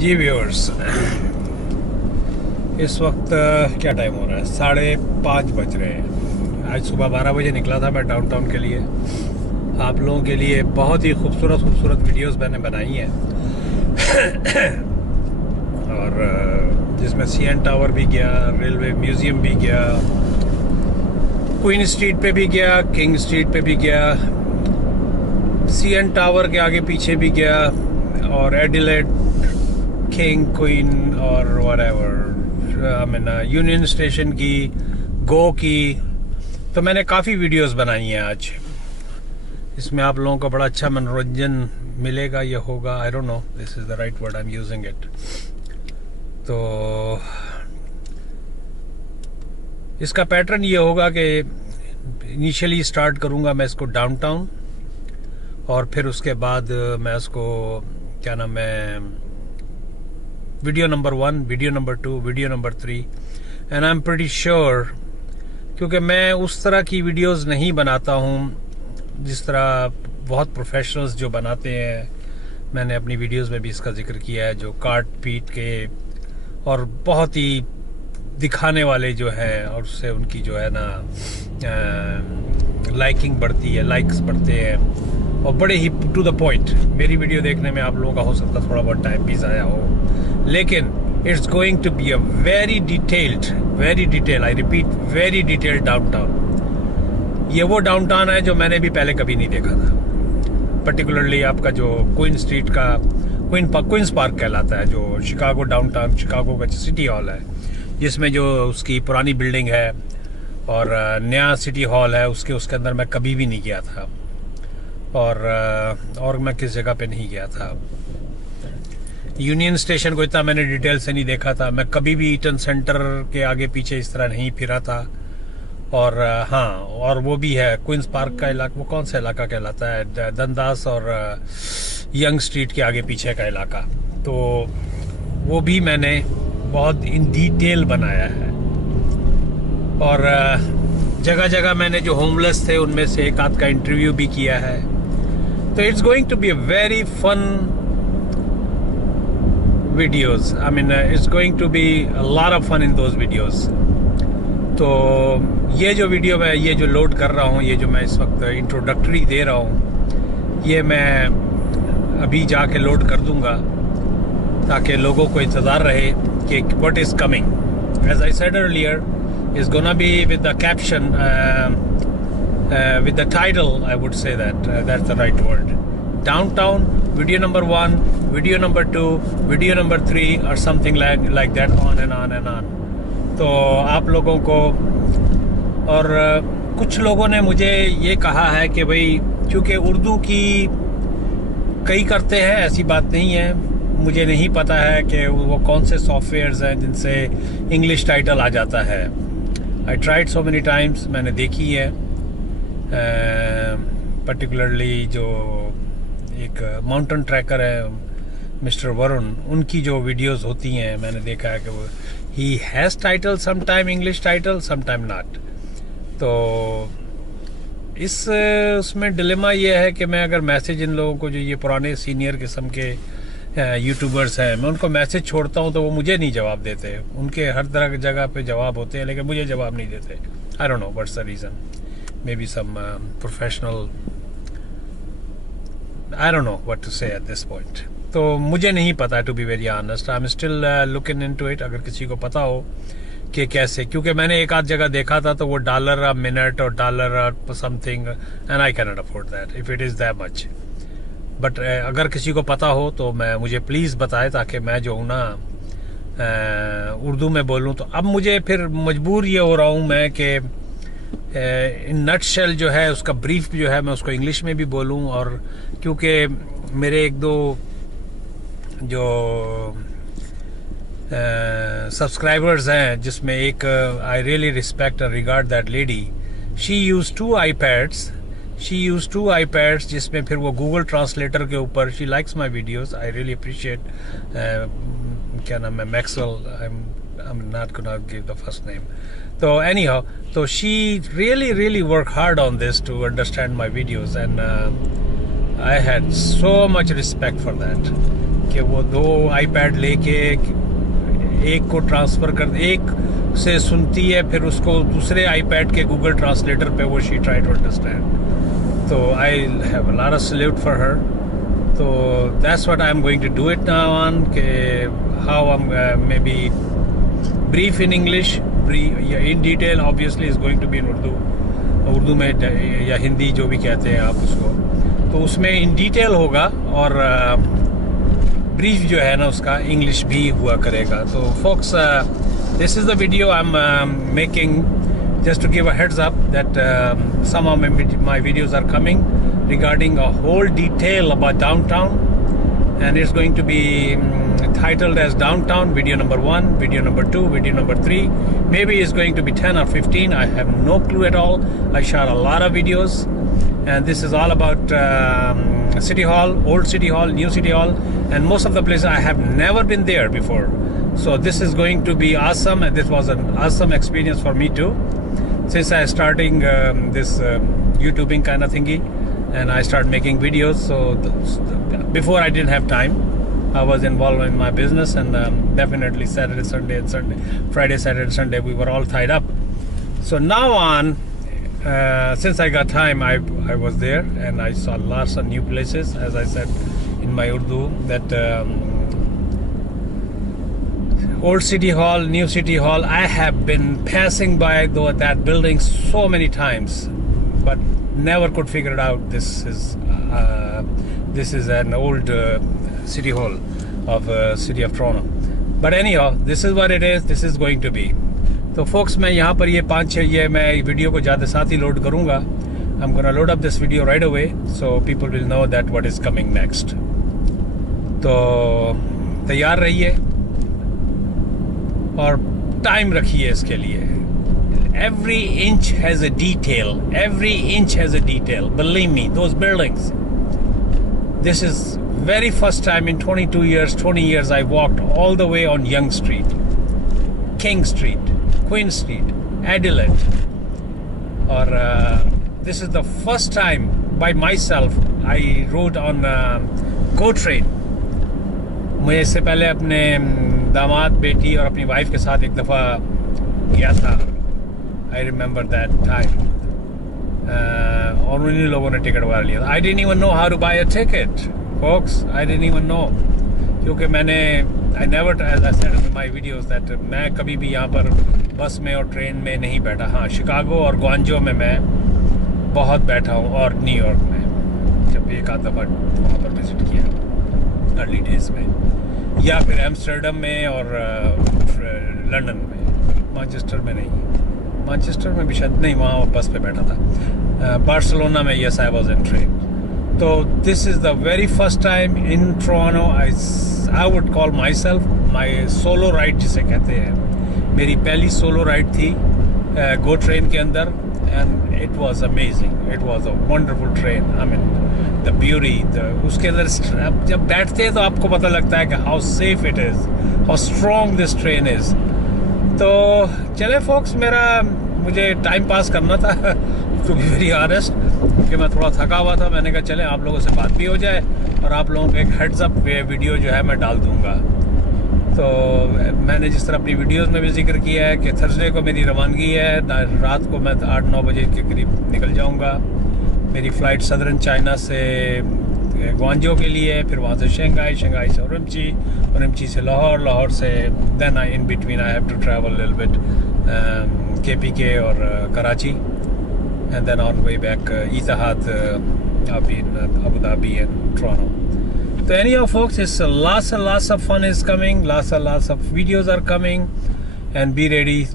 जी viewers, इस वक्त क्या टाइम हो रहा है? 5:30 बज रहे हैं। आज सुबह 12 बजे निकला था मैं डाउनटाउन के लिए। आप लोगों के लिए बहुत ही खूबसूरत वीडियोस मैंने बनाई हैं और जिसमें सीएन टावर भी गया, रेलवे म्यूज़ियम भी गया, क्वीन स्ट्रीट पे भी गया, किंग स्ट्रीट पे भी गया, सीएन टावर के आगे पीछे भी गया, और एडिलेड, किंग, क्वीन और व्हाटएवर, यूनियन स्टेशन की, गो की। तो मैंने काफ़ी वीडियोस बनाई हैं आज। इसमें आप लोगों को बड़ा अच्छा मनोरंजन मिलेगा, ये होगा, आई don't no this is the right word, I am using it. तो इसका पैटर्न ये होगा कि इनिशियली स्टार्ट करूँगा मैं इसको डाउनटाउन, और फिर उसके बाद मैं इसको क्या नाम है, video number 1, video number 2, video number 3, and I am pretty sure, क्योंकि मैं उस तरह की वीडियोस नहीं बनाता हूँ जिस तरह बहुत प्रोफेशनल्स जो बनाते हैं। मैंने अपनी वीडियोस में भी इसका जिक्र किया है, जो काट पीट के और बहुत ही दिखाने वाले जो हैं, और उससे उनकी जो है ना लाइकिंग बढ़ती है, लाइक्स बढ़ते हैं, और बड़े ही टू द पॉइंट। मेरी वीडियो देखने में आप लोगों का हो सकता थोड़ा बहुत टाइम भी ज़ाया हो, लेकिन it's going to be a very detailed, I repeat, very detailed downtown. ये वो डाउनटाउन है जो मैंने भी पहले कभी नहीं देखा था। पर्टिकुलरली आपका जो क्वीन स्ट्रीट का क्वींस पार्क कहलाता है, जो शिकागो डाउनटाउन, शिकागो का सिटी हॉल है, जिसमें जो उसकी पुरानी बिल्डिंग है और नया सिटी हॉल है, उसके अंदर मैं कभी भी नहीं गया था। और मैं किस जगह पे नहीं गया था। यूनियन स्टेशन को इतना मैंने डिटेल से नहीं देखा था। मैं कभी भी ईटन सेंटर के आगे पीछे इस तरह नहीं फिरा था। और हाँ, और वो भी है क्वींस पार्क का इलाका, वो कौन सा इलाका कहलाता है, दंदास और यंग स्ट्रीट के आगे पीछे का इलाका, तो वो भी मैंने बहुत इन डिटेल बनाया है। और जगह जगह मैंने जो होमलेस थे उनमें से एक आध का इंटरव्यू भी किया है। तो it's going to be a very fun videos. I mean it's going to be a lot of fun in those videos. तो ये जो वीडियो मैं ये जो लोड कर रहा हूँ, ये जो मैं इस वक्त इंट्रोडक्टरी दे रहा हूँ, ये मैं अभी जाके लोड कर दूंगा ताकि लोगों को इंतज़ार रहे कि what is coming. As I said earlier, is gonna be with the caption, with the title, I would say that's the right word. Downtown, video number 1, video number 2, video number 3, or something like that, on and on and on. तो आप लोगों को, और कुछ लोगों ने मुझे ये कहा है कि भाई चूँकि उर्दू की कई करते हैं, ऐसी बात नहीं है, मुझे नहीं पता है कि वो कौन से सॉफ्टवेयर्स हैं जिनसे इंग्लिश टाइटल आ जाता है। I tried so many times, मैंने देखी है। पर्टिकुलरली जो एक माउंटेन ट्रैकर है मिस्टर वरुण, उनकी जो वीडियोस होती हैं, मैंने देखा है कि वो he has title, sometime English title, sometime not। तो उसमें डिलेमा ये है कि मैं अगर मैसेज इन लोगों को, जो ये पुराने सीनियर किस्म के यूट्यूबर्स हैं, मैं उनको मैसेज छोड़ता हूँ तो वो मुझे नहीं जवाब देते। उनके हर तरह की जगह पे जवाब होते हैं, लेकिन मुझे जवाब नहीं देते। I don't know what's the reason, maybe some professional, I don't know what to say at this point. तो मुझे नहीं पता, to be very honest, I am still looking into it. अगर किसी को पता हो कि कैसे, क्योंकि मैंने एक आध जगह देखा था तो वो $1 a minute और $1 something, and I can not afford that if it is that much. But अगर किसी को पता हो तो मुझे प्लीज़ बताए, ताकि मैं जो हूँ ना उर्दू में बोलूँ। तो अब मुझे फिर मजबूर ये हो रहा हूँ मैं कि इन नटशेल जो है उसका ब्रीफ जो है मैं उसको इंग्लिश में भी बोलूँ। और क्योंकि मेरे एक दो जो सब्सक्राइबर्स हैं, जिसमें एक आई रियली रिस्पेक्ट और regard that lady, she use 2 iPads, जिसमें फिर वो गूगल ट्रांसलेटर के ऊपर, she likes my videos, I really appreciate. क्या नाम है, Maxwell, I am not gonna give the first name. तो एनी हाउ, तो she really work hard on this to understand my videos, and I had so much respect for that. कि वो 2 iPad लेके एक को ट्रांसफ़र कर, एक से सुनती है, फिर उसको दूसरे iPad के गूगल ट्रांसलेटर पे वो शी ट्राई टू अंडरस्टैंड. तो I have a lot of salute for her. तो that's what I am going to do it now on, के how I may be brief in English, in detail obviously is going to be in Urdu में या हिंदी जो भी कहते हैं आप उसको. तो उसमें इन डिटेल होगा और ब्रीफ जो है ना उसका इंग्लिश भी हुआ करेगा. तो focus, this is the video I'm making just to give a heads up that some of my videos are coming regarding a whole detail about downtown, and it's going to be titled as Downtown Video number 1, Video number 2, Video number 3. Maybe it's going to be 10 or 15. I have no clue at all. I shot a lot of videos, and this is all about City Hall, old City Hall, new City Hall, and most of the places I have never been there before. So this is going to be awesome, and this was an awesome experience for me too. Since I starting this YouTubing kind of thingy, and I start making videos. So before I didn't have time. I was involved in my business, and definitely Saturday, Sunday, and Friday, Saturday, Sunday, we were all tied up. So now on, since I got time, I was there, and I saw lots of new places. As I said in my Urdu, that old City Hall, new City Hall, I have been passing by that building so many times, but never could figure it out. This is an old City Hall of City of Toronto. But anyhow, this is what it is. This is going to be. तो folks, मैं यहाँ पर ये 5-6 ये मैं video को ज़्यादा साथ ही लोड करूँगा. I'm gonna load up this video right away, so people will know that what is coming next. तो तैयार रहिए और टाइम रखिए इसके लिए. Every inch has a detail. Every inch has a detail. Believe me, those buildings. This is very first time in 20 years I walked all the way on Yonge Street, King Street, Queen Street, Adelaide. Or this is the first time by myself I rode on GO train. मैं इससे पहले अपने दामाद, बेटी और अपनी wife के साथ एक दफ़ा गया था. I remember that time. और उन्हीं लोगों ने टिकट वाला लिया था. I didn't even know how to buy a ticket, folks. I didn't even know. क्योंकि मैंने I never, as I said in my videos, that मैं कभी भी यहाँ पर बस में और ट्रेन में नहीं बैठा. हाँ, शिकागो और ग्वांजो में मैं बहुत बैठा हूँ, और न्यूयॉर्क में जब एक आध दफ़ा वहाँ पर विज़िट किया अर्ली डेज में, या फिर एम्स्टर्डम में और लंदन में. मैनचेस्टर में नहीं, मैनचेस्टर में भी शायद नहीं, वहाँ बस पे बैठा था. बार्सिलोना में yes I was in train. तो this is the very first time in Toronto I would call myself my solo ride जिसे कहते हैं. मेरी पहली सोलो राइड थी गो ट्रेन के अंदर, and it was amazing. It was a wonderful train. I mean the beauty, उसके अंदर जब बैठते हैं तो आपको पता लगता है कि how safe it is, how strong this train is. तो चले फोक्स, मुझे टाइम पास करना था टू बी वेरी ऑनेस्ट, क्योंकि मैं थोड़ा थका हुआ था. मैंने कहा चले आप लोगों से बात भी हो जाए और आप लोगों को एक हेड्स अप वीडियो जो है मैं डाल दूंगा. तो मैंने जिस तरह अपनी वीडियोस में भी जिक्र किया है कि थर्सडे को मेरी रवानगी है. रात को मैं 8-9 बजे के करीब निकल जाऊंगा. मेरी फ़्लाइट सदर्न चाइना से ग्वांजो के लिए, फिर वहाँ से शंघाई, शंघाई से उरमची, उरमची से लाहौर, लाहौर से then in between I have to travel little bit KPK और Karachi, and then on way back Etihad Abu Dhabi and Toronto. So anyhow folks, it's lots and lots of fun is coming, lots and lots of videos are coming, and be ready,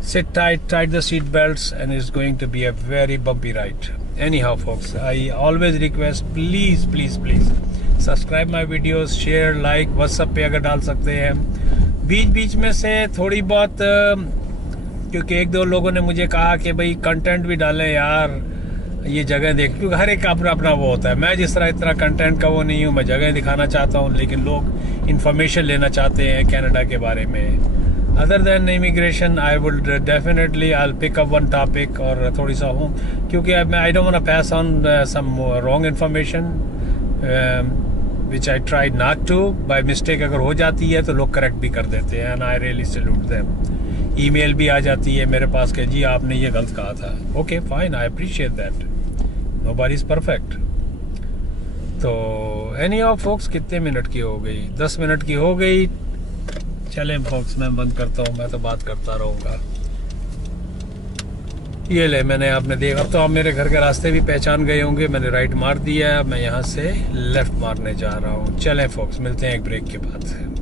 sit tight, tie the seat belts, and it's going to be a very bumpy ride. Anyhow folks, I always request, please please please subscribe my videos, share, like, WhatsApp पे अगर डाल सकते हैं. बीच बीच में से थोड़ी बहुत, क्योंकि एक दो लोगों ने मुझे कहा कि भाई कंटेंट भी डालें यार, ये जगह देख, क्योंकि हर एक का अपना अपना वो होता है. मैं जिस तरह इतना कंटेंट का वो नहीं हूँ, मैं जगह दिखाना चाहता हूँ, लेकिन लोग इन्फॉर्मेशन लेना चाहते हैं कनाडा के बारे में. Other than immigration I would definitely I pick up one topic और थोड़ी सा हूँ, क्योंकि मैं I don't want to pass on some wrong information. Which I try not to, by mistake अगर हो जाती है तो लोग करेक्ट भी कर देते हैं, and I really salute them. Email भी आ जाती है मेरे पास कि जी आपने ये गलत कहा था। Okay fine, I appreciate that, nobody is perfect. तो एनी ऑफ फोक्स, कितने मिनट की हो गई? 10 मिनट की हो गई। चलें फोक्स, मैं बंद करता हूँ, मैं तो बात करता रहूँगा। ये ले, मैंने आपने देखा तो आप मेरे घर के रास्ते भी पहचान गए होंगे। मैंने राइट मार दिया है, मैं यहाँ से लेफ्ट मारने जा रहा हूँ। चलें फोक्स, मिलते हैं एक ब्रेक के बाद।